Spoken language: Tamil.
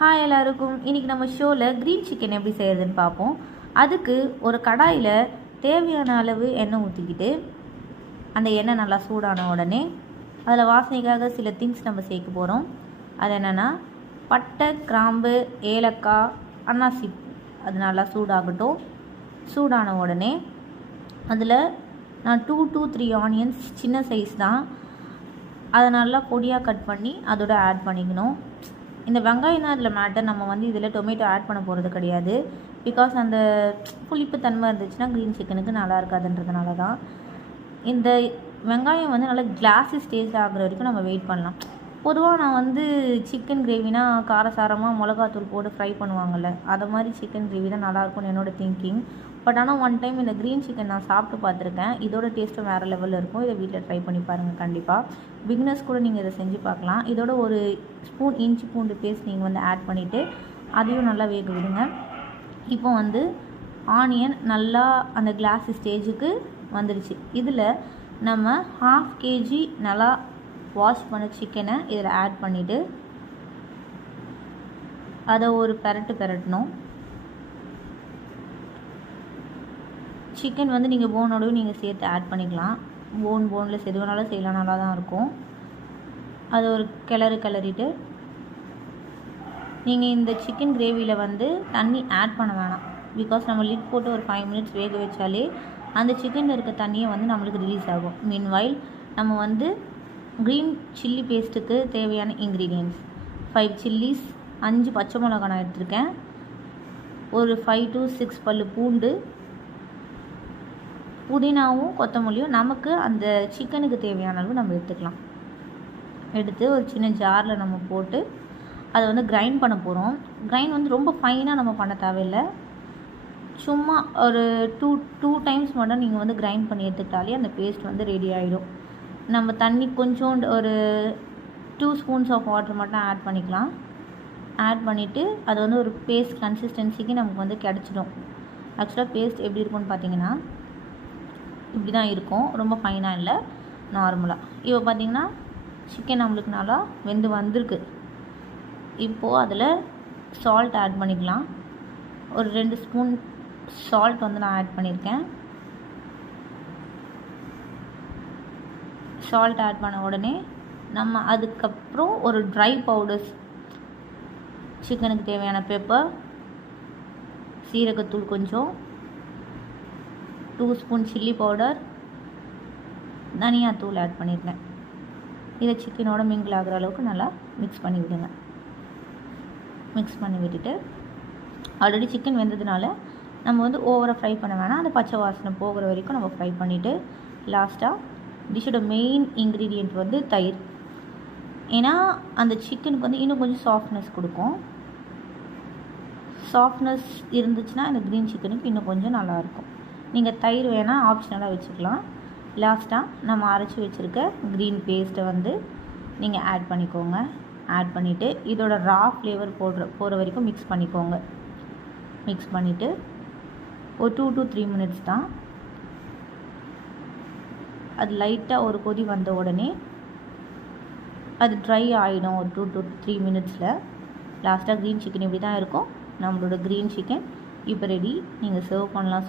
ஹாய் எல்லாருக்கும். இன்றைக்கி நம்ம ஷோவில் க்ரீன் சிக்கன் எப்படி செய்கிறதுன்னு பார்ப்போம். அதுக்கு ஒரு கடாயில் தேவையான அளவு எண்ணெய் ஊற்றிக்கிட்டு அந்த எண்ணெய் நல்லா சூடான உடனே அதில் வாசனைக்காக சில திங்ஸ் நம்ம சேர்க்க போகிறோம். அது என்னென்னா பட்டை, கிராம்பு, ஏலக்காய், அன்னாசி. அது நல்லா சூடாகட்டும். சூடான உடனே அதில் நான் 2 to 3 ஆனியன்ஸ், சின்ன சைஸ் தான், அதை நல்லா பொடியாக கட் பண்ணி அதோட ஆட் பண்ணிக்கணும். இந்த வெங்காயம் தான் இதில் மேட்டர். நம்ம இதில் டொமேட்டோ ஆட் பண்ண போகிறது கிடையாது. பிகாஸ் அந்த புளிப்பு தன்மை இருந்துச்சுன்னா க்ரீன் சிக்கனுக்கு நல்லா இருக்காதுன்றதுனால தான். இந்த வெங்காயம் நல்லா கிளாஸி ஸ்டேஜ் ஆகிற வரைக்கும் நம்ம வெயிட் பண்ணலாம். பொதுவாக நான் சிக்கன் கிரேவினா காரசாரமாக மிளகாத்தூள் போட்டு ஃப்ரை பண்ணுவாங்கள்ல, அதை மாதிரி சிக்கன் கிரேவி தான் நல்லாயிருக்கும்னு என்னோடய திங்கிங். பட் ஆனால் ஒன் டைம் இந்த க்ரீன் சிக்கன் நான் சாப்பிட்டு பார்த்துருக்கேன். இதோட டேஸ்ட்டு வேறு லெவலில் இருக்கும். இதை வீட்டில் ட்ரை பண்ணி பாருங்கள். கண்டிப்பாக பிகினர்ஸ் கூட நீங்கள் இதை செஞ்சு பார்க்கலாம். இதோட ஒரு ஸ்பூன் இஞ்சி பூண்டு பேஸ்ட் நீங்கள் ஆட் பண்ணிவிட்டு அதையும் நல்லா வேக விடுங்க. இப்போ ஆனியன் நல்லா அந்த கிளாஸ் ஸ்டேஜுக்கு வந்துடுச்சு. இதில் நம்ம 1/2 kg நல்லா வாஷ் பண்ண சிக்கனை இதில் ஆட் பண்ணிவிட்டு அதை ஒரு பெரட்டணும். சிக்கன் நீங்கள் போனோடவும் நீங்கள் சேர்த்து ஆட் பண்ணிக்கலாம். போன்லெஸ் எது வேணாலும் செய்யலாம், நல்லா தான் இருக்கும். அது ஒரு கிளறிட்டு நீங்கள் இந்த சிக்கன் கிரேவியில் தண்ணி ஆட் பண்ண வேணாம். பிகாஸ் நம்ம லிட் போட்டு ஒரு 5 minutes வேக வச்சாலே அந்த சிக்கனில் இருக்க தண்ணியை நம்மளுக்கு ரிலீஸ் ஆகும். மீன்வைல் நம்ம க்ரீன் சில்லி பேஸ்ட்டுக்கு தேவையான இன்க்ரீடியன்ட்ஸ் 5 சில்லிஸ், 5 பச்சை மிளகா நான் எடுத்திருக்கேன், ஒரு 5 to 6 பல்லு பூண்டு, புதினாவும் கொத்தமல்லியும் நமக்கு அந்த சிக்கனுக்கு தேவையான அளவு நம்ம எடுத்துக்கலாம். எடுத்து ஒரு சின்ன ஜாரில் நம்ம போட்டு அதை கிரைண்ட் பண்ண போகிறோம். கிரைண்ட் ரொம்ப ஃபைனாக நம்ம பண்ண தேவையில்லை. சும்மா ஒரு டூ டைம்ஸ் மட்டும் நீங்கள் கிரைண்ட் பண்ணி எடுத்துக்கிட்டாலே அந்த பேஸ்ட் ரெடி ஆகிடும். நம்ம தண்ணி கொஞ்சோண்டு ஒரு 2 spoons ஆஃப் வாட்டர் மட்டும் ஆட் பண்ணிக்கலாம். ஆட் பண்ணிவிட்டு அது ஒரு பேஸ்ட் கன்சிஸ்டன்சிக்கு நமக்கு கிடச்சிடும். ஆக்சுவலாக பேஸ்ட் எப்படி இருக்கும்னு பார்த்தீங்கன்னா இப்படி தான் இருக்கும். ரொம்ப ஃபைனாக இல்லை, நார்மலாக. இப்போ பார்த்திங்கன்னா சிக்கன் நம்மளுக்கு நல்லா வெந்து வந்திருக்கு. இப்போது அதில் சால்ட் ஆட் பண்ணிக்கலாம். ஒரு 2 ஸ்பூன் சால்ட் நான் ஆட் பண்ணியிருக்கேன். சால்ட் ஆட் பண்ண உடனே நம்ம அதுக்கப்புறம் ஒரு ட்ரை பவுடர்ஸ், சிக்கனுக்கு தேவையான பெப்பர், சீரகத்தூள் கொஞ்சம், 2 ஸ்பூன் சில்லி பவுடர், தனியாத்தூள் ஆட் பண்ணியிருக்கேன். இதை சிக்கனோட மிங்கிள் ஆகிற அளவுக்கு நல்லா மிக்ஸ் பண்ணி விடுங்க. மிக்ஸ் பண்ணி விட்டுட்டு ஆல்ரெடி சிக்கன் வெந்ததுனால நம்ம ஓவராக ஃப்ரை பண்ண வேணாம். அந்த பச்சை வாசனை போகிற வரைக்கும் நம்ம ஃப்ரை பண்ணிவிட்டு லாஸ்ட்டாக டிஷ்ஷோட மெயின் இன்க்ரீடியண்ட் தயிர். ஏன்னா அந்த சிக்கனுக்கு இன்னும் கொஞ்சம் சாஃப்ட்னஸ் கொடுக்கும். சாஃப்ட்னஸ் இருந்துச்சுன்னா இந்த க்ரீன் சிக்கனுக்கு இன்னும் கொஞ்சம் நல்லாயிருக்கும். நீங்கள் தயிர் வேணால் ஆப்ஷனலாக வச்சுக்கலாம். லாஸ்ட்டாக நம்ம அரைச்சி வச்சுருக்க க்ரீன் பேஸ்ட்டை நீங்கள் ஆட் பண்ணிக்கோங்க. ஆட் பண்ணிவிட்டு இதோட ரா ஃப்ளேவர் போகிற வரைக்கும் மிக்ஸ் பண்ணிக்கோங்க. மிக்ஸ் பண்ணிவிட்டு ஒரு 2 to 3 minutes தான். அது லைட்டாக ஒரு கொதி வந்த உடனே அது ட்ரை ஆகிடும். ஒரு 2 to 3 minutesல லாஸ்ட்டாக க்ரீன் சிக்கன் இப்படி தான் இருக்கும். நம்மளோட க்ரீன் சிக்கன் இப்போ ரெடி. நீங்கள் சர்வ் பண்ணலாம்.